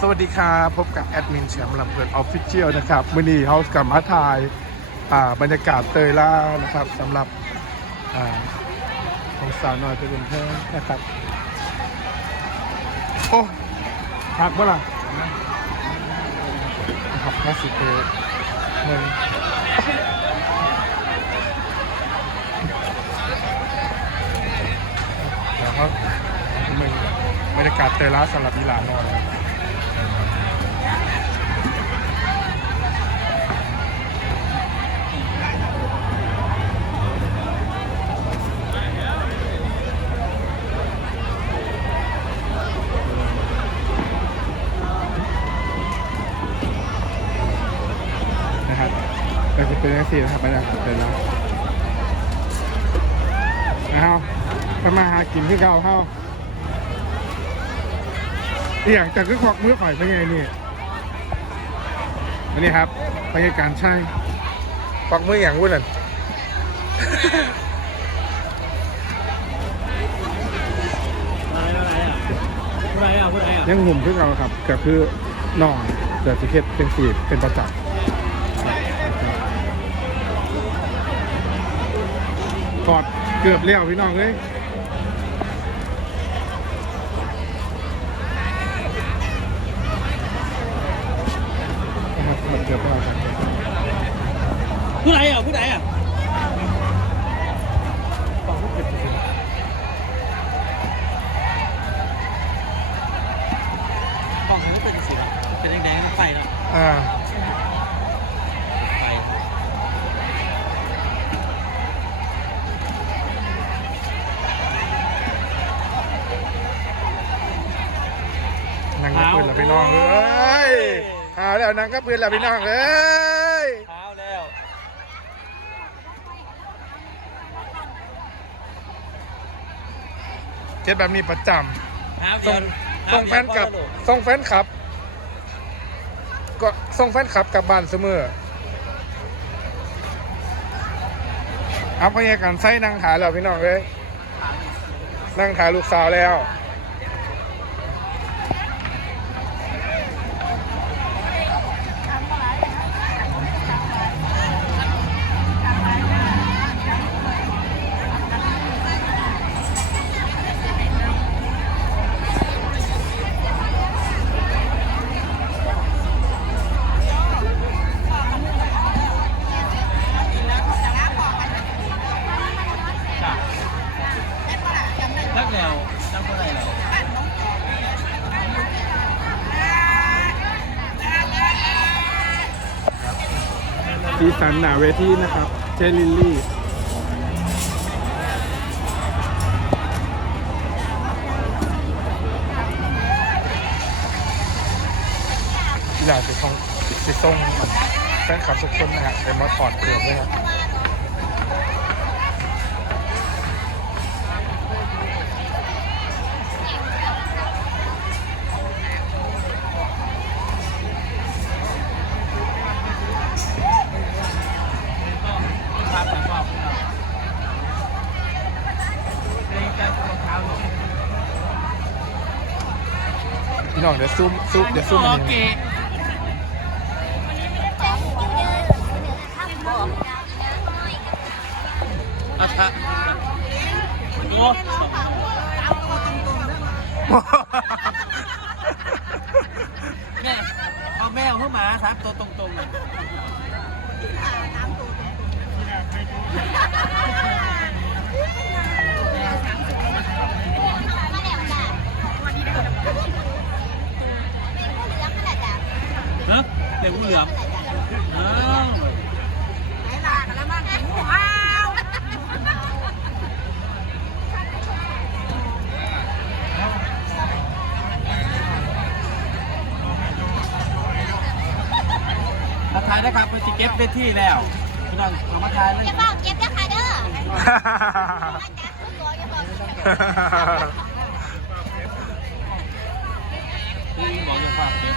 สวัสดีครับพบกับแอดมินแชมป์ลำเพลินออฟฟิเชียลนะครับวันนี้เขากลับมาถ่ายบรรยากาศเตยล่านะครับสำหรับอของสาวน้อยเป็นเพื่อนนะครับ โอ้หักเมื่อไหร่หักห้าสิบเปอร์เงินเดี๋ยวเขามึงบรรยากาศเตยล่าสำหรับอีหลานนอน สี่นะครับไปนะเป็นแล้วเอาไปมาหากินที่เก่าเข้าเอี่ยงแต่ก็ควักมือข่อยไปไงนี่อันนี้ครับบรรยากาศใช่ควักมืออย่างวุ้นอะอะไรอะไรอะพูดอะไรอะพูดอะไรอะยังหุ่มขึ้นเราครับก็คือน่องเดือดสิเคตเป็นสีเป็นประจักษ์ กอดเกือบเลี้ยวพี่น้องเลยนะครับเกือบเลี้ยวครับพูดอะไรอะพูดอะไรอะต้องเก็บสิของมันเป็นสีเป็นแดงๆไฟแล้วอ่า นแล้วพี่น้องเอ้ยหาแล้วนั่งกับปืนแล้วพี่น้องเอ้ยเท้าแล้วเจ็ดแบบนี้ประจเท้าำเดีส่ยงวส่งแฟนกลับส่งแฟนคลับ ก็ส่งแฟนคลับกลับบ้านเสมอเอาพยาการใส่นั่งถ่ายแล้วพี่น้องเลยนั่งถ่ายลูกสาวแล้ว สันหนาเวทีนะครับ เจลิลลี่อยากจะส่งจะส่งแฟนคลับทุกคนนะฮะเดี๋ยวมาถอดเกลือบเลยครับ น้องเดี๋ยวซูมซูมเดี๋ยวซูมอันนี้อะ มาทายนะครับมันจะเก็บได้ที่แล้วพี่น้องเอามาทายเลยอย่าบอกเก็บนะค่ะเด้ออย่าบอกอย่าบอกพี่บอกอย่าฝากเก็บ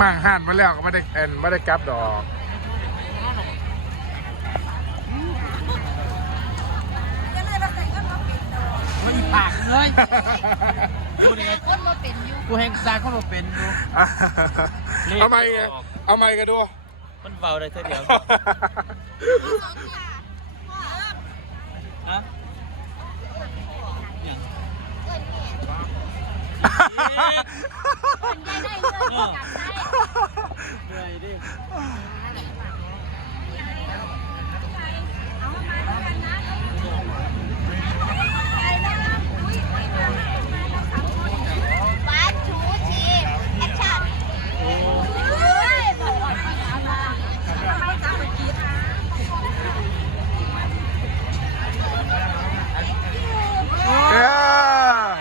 มมางห่านมาแล้วก็ไม่ได้แอนไม่ได้กลับดอก ปากเลยดูนี่ไงคนมาเป็นอยู่กูแหงซาคนมาเป็นดูเอาไม้ไงเอาไม้กันดูมันเบาได้เท่าเดียวฮะคนได้ได้เลยจับได้เหนื่อยดิ บ้านชูชีแอคชั่นเฮ้ยบอกว่าทำไมจับเมื่อกี้ เออ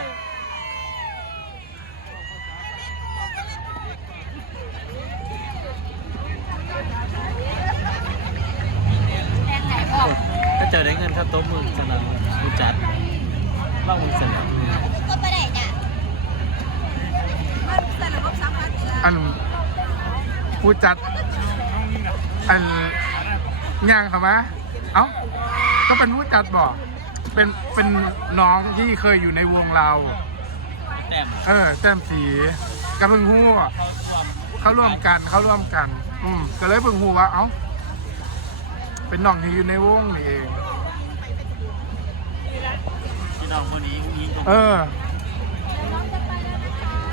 แรงไหนบอก ถ้าเจอได้เงินครับโต๊ะมือสนับมือจัดเล่ามือสนับ ก็ไม่ได้จ้ะ อัน ผู้จัดอันย่างเขาไหมเอ้าก็เป็นผู้จัดบอกเป็นเป็นน้องที่เคยอยู่ในวงเรา แต้มเออแต้มสีกับเพิ่งหู้เขาร่วมกันเขาร่วมกัน อืมก็เลยเพิ่งหูว่าเอ้าเป็นน้องที่อยู่ในวงนี่เอง พี่น้องคนนี้ยิงตรงเออ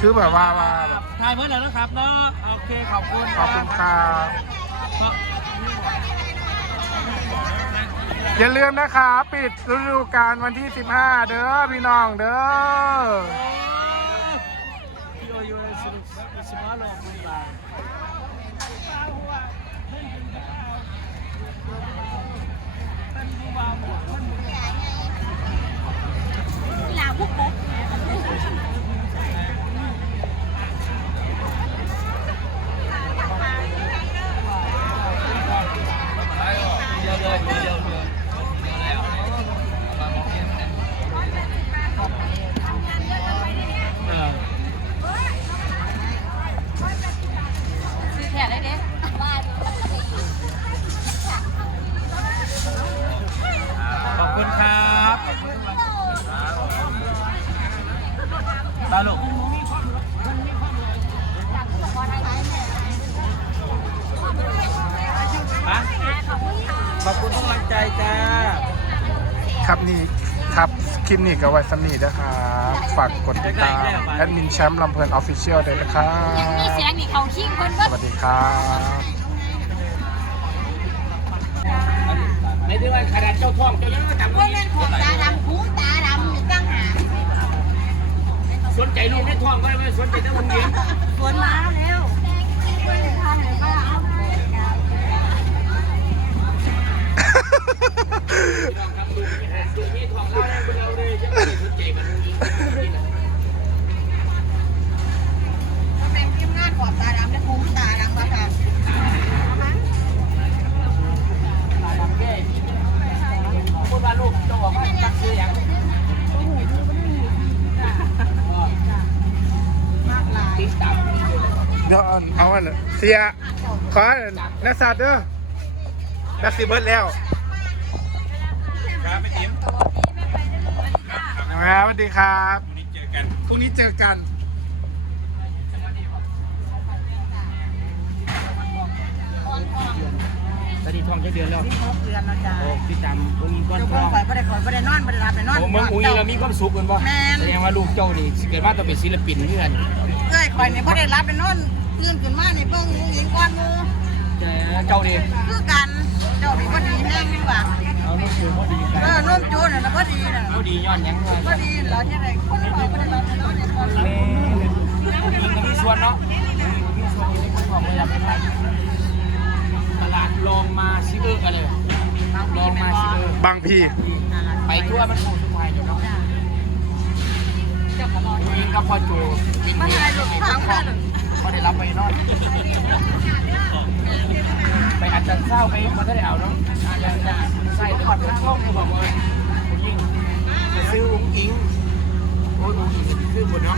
คือแบบว่าว่าแบบถ่ายเมื่อไหร่นะครับเนาะโอเคขอบคุณขอบคุณครับครับอย่าลืมนะคะปิดฤดูกาลวันที่ 15 เด้อพี่น้องเด้อพี่โอยูสนุกสมาร์ทลงคุณบาลาพวกปุ๊บ ครับนี่ครับคลิปนี้ก็ไว้สำนีนะครับฝากกดติดตามแอดมินแชมป์ลำเพลินออฟฟิเชียลด้วยนะครัยังมีบเสียงนี่เขาชิงเพิ่นสเบิดวัสดีครับในที่ว่าขนาดเจ้าท่องเจ้ายังไม่ทำว่าแม่นของตาดำหูตาดำนี่ตั้งหากสนใจลูกในท้องก็ไม่สนใจแต่วงเงินสวนมาแล้วช่วยหน่อยก็เอานี่ท้องเราได้คนเราเลยยังไม่สนใจมัน เป็นทีมงานขอบตาดำและหูตาดำมาค่ะ พูดว่าลูกเจ้าบอกว่าจักซื้ออย่าง มากลาย ติ๊กตับ เดี๋ยวเอาเอาอันเสียขออันนักสัตว์เด้อนักสิเบิร์ดแล้วครับไม่ติ๋มนะครับสวัสดีครับวันนี้เจอกันพรุ่งนี้เจอกันตอนนี้ท้องจะเดือนแล้วที่หกเดือนแล้วจ้าโอ้พี่จำอุ้งก้อนเจ้าท้พ่อองข่อยไม่ได้ข่อยไม่ได้นอนไม่ได้รับไม่นอนโอ้เมืองอุ้งเรามีความสุขกันป่ะแม่นแสดงว่าลูกเจ้านี่เกิดมาต้องเป็นศิลปินเพื่อนเอ้ยข่อยนี่ไม่ได้รับไม่นอน ตื่นขึ้นมานี่เบิ่งงูหญิงก้อนงูเจ้าดิคือกันเจ้านี่พอดีแห้งนี่หว่าเอาลูกคือพอดีกันเออนุ่มจูน่ะนะพอดีน่ะพอดีย้อนยังไงพอดีแล้วที่ไหนคนข่อยไม่ได้รับไม่นอนเนี่ยข่อยแม่ยิงกับพี่ชวนเนาะพี่ชวนนี่คนบอกว่าอยากไปทตลาดลองมาซิเบอร์กันเลยลองมาซิเบอร์บางพี่ไปทั่วมันคงสุดท้ายอยู่เนาะยิงกับพ่อโจปิดมาเงิถ่ายรูปนถามกันพอ ได้รับไปนอนไปอาจจะเศร้าไปมันก็ได้เอาเนาะอาจจะใส่ขอดเป็นช่องเขาบอกว่ายิงจะซื้ออุ้งอิงโอ้ยอุ้งอิงซื้อหมดเนาะ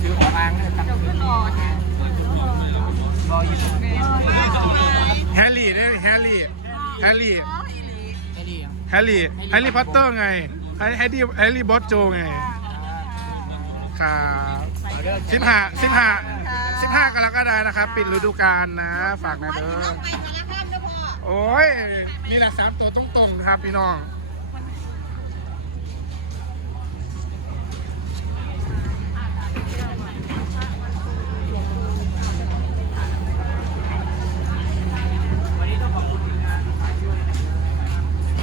ซื้อออกอ่างเลยตั้งชื่อรออยู่แฮร์รี่ด้วยแฮร์รี่แฮร์รี่ไอ้นี่แฮร์รี่แฮร์รี่พอตเตอร์ไงแฮร์รี่แฮร์รี่บอสโจไง ครับสิบห้าสิบห้าสิบห้ากรกฎานะครับ ปิดฤดูกาลนะ ฝากนะเด้อไปสารคามเด้อพ่อโอ้ยนี่แหละสามตัวตรงๆครับพี่น้อง วันนี้ต้องขอบคุณทีมงานฝ่ายช่วย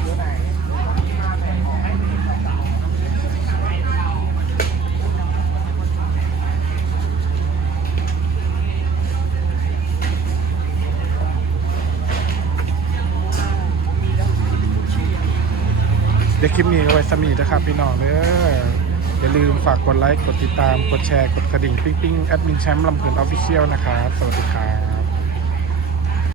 เยอะไหน เดี๋ยวคลิปนี้เอาไว้สมีนะครับพี่น้องเด้ออย่าลืมฝากกดไลค์ กดติดตาม กดแชร์ กดกระดิ่ง ปิ๊งปิ๊งแอดมินแชมป์ลำเพลินออฟฟิเชียลนะครับ สวัสดีครับ